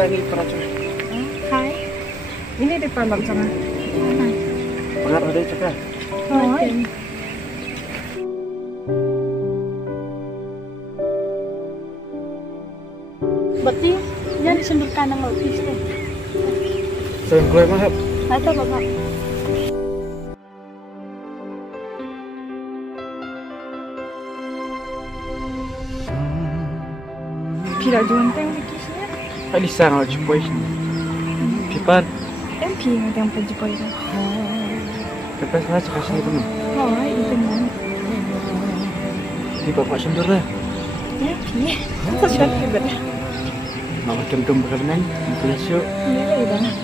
bisa ni peracun. Hai. Ini di dalam sana. Pengar ada cakap. Hai. Berarti dia disendurkan dengan lupis tu. Saya keluar mahap. Ada bapak. Kira jual teng lukisnya. Ali sang al jumpa ini. Pipan. MP yang penjumpa itu. Lepas lah cakap sini tu. Hai, itu mana? Di bapak sendur dah. Ya, pi. Apa sudah tiba dah? Mama tum berkenan. Kelas yuk. Ya, dah.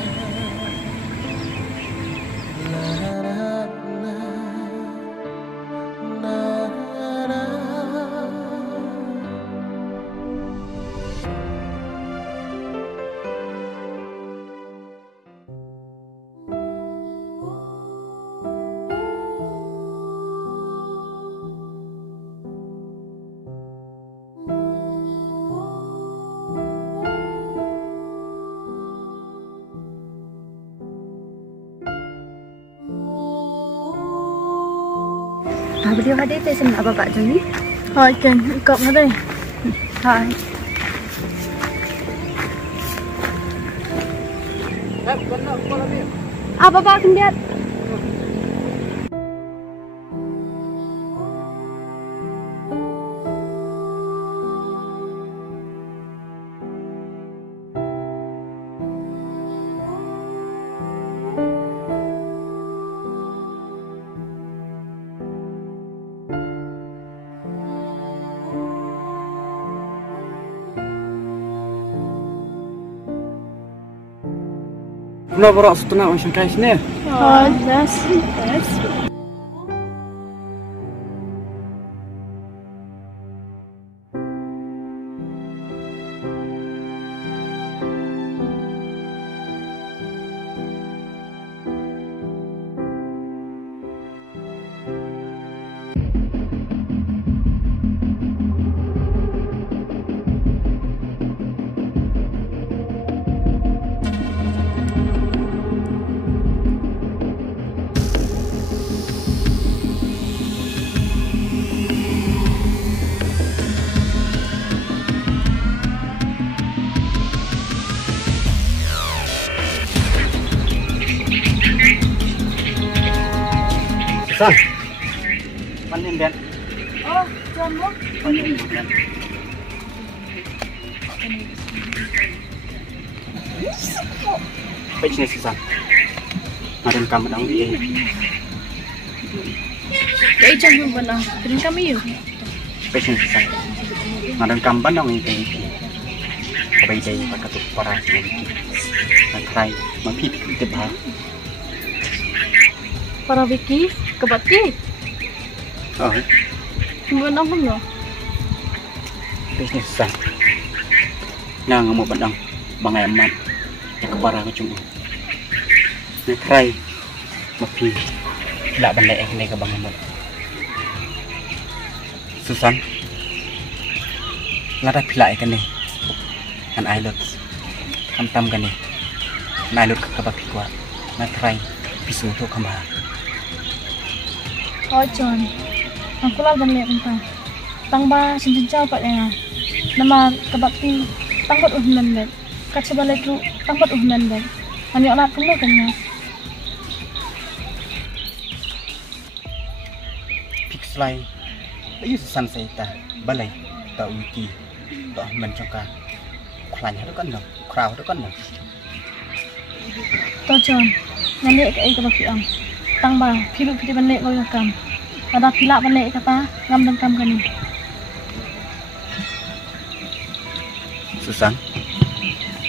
Video hadir tu senang apa Joni? Hai kan, ikut mana? Hai. Apa Pak kendiat? Kenapa orang setengah macam kais ni? Oh, that's. San. Mana ni? Oh, tuan mo. Baik ni San. Madan kamu dah uji. Kaya jangan benar. Beri kami yuk. Baik ni San. Madan kamu bandang ini. Baik jadi pakai tu para sini. Nakrai, mampir kita bah. Para Vicky, kebati. Oh. Benar benar. Bisnes San. Nang mau bandang bangai amat. Yang kebarang cuma. Nakrai, mampir. Tidak balik yang ni ke bangai amat. Susan. Ngada pilai kan ni. Kan ailot. Tam kan ni. Ailot ke baki kuat. Nakrai pisu tu kembar. Oh John, aku lah balik entah. Tangba senjata pak ya. Nama kebakti tangbat uhman bet. Kaca balik tu tangbat uhman bet. Kami olah pun kan ya. Fix line. Ayu Susan saya ta balai ta uti. Ta mencongka. Kelanya tu kan dong. Crowd tu kan dong. Toh John, nanti ke kebakti am. Tangba pilu balik kau yakam. Ada pilak balik kata ngam dengkam kan ni. Susan,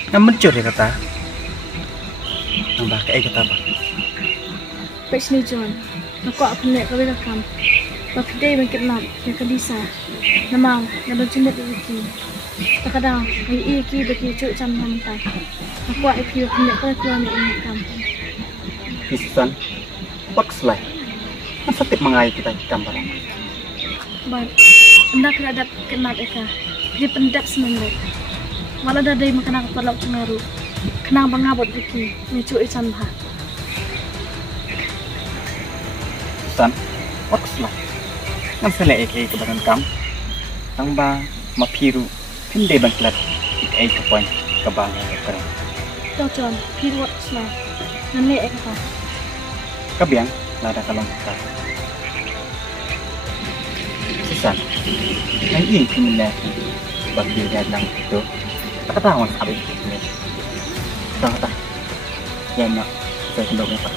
ngam mencur ya kata. Tambah ke kata apa? Pech ni John, aku balik kau yakam. Waktu dia bangkit nak, dia kedisa. Nama, ada jenis iki. Terkadang, iki bagi cuci jam nampak. Aku balik kau keluar ni yakam. Susan, box lah. Masa tip mengai kita gambar. Baik, anda terhadap kenal eka. Dia pendap semangat. Wala daday makanang palaw tumero. Kanang bangabot iki ni cu isan ba. San, what's lah? Ngam sele eke kebaran kam. Tang ba mapiru pinde bangklat ik ke point ke bang kerang. Tau John, piru what's lah. Nane ek pa. Kabiang lada kalong ka. San, ang ing pinila bagir datang itu. Katatawan sabi ni. Kata. Yan na. Sa tindog na pa.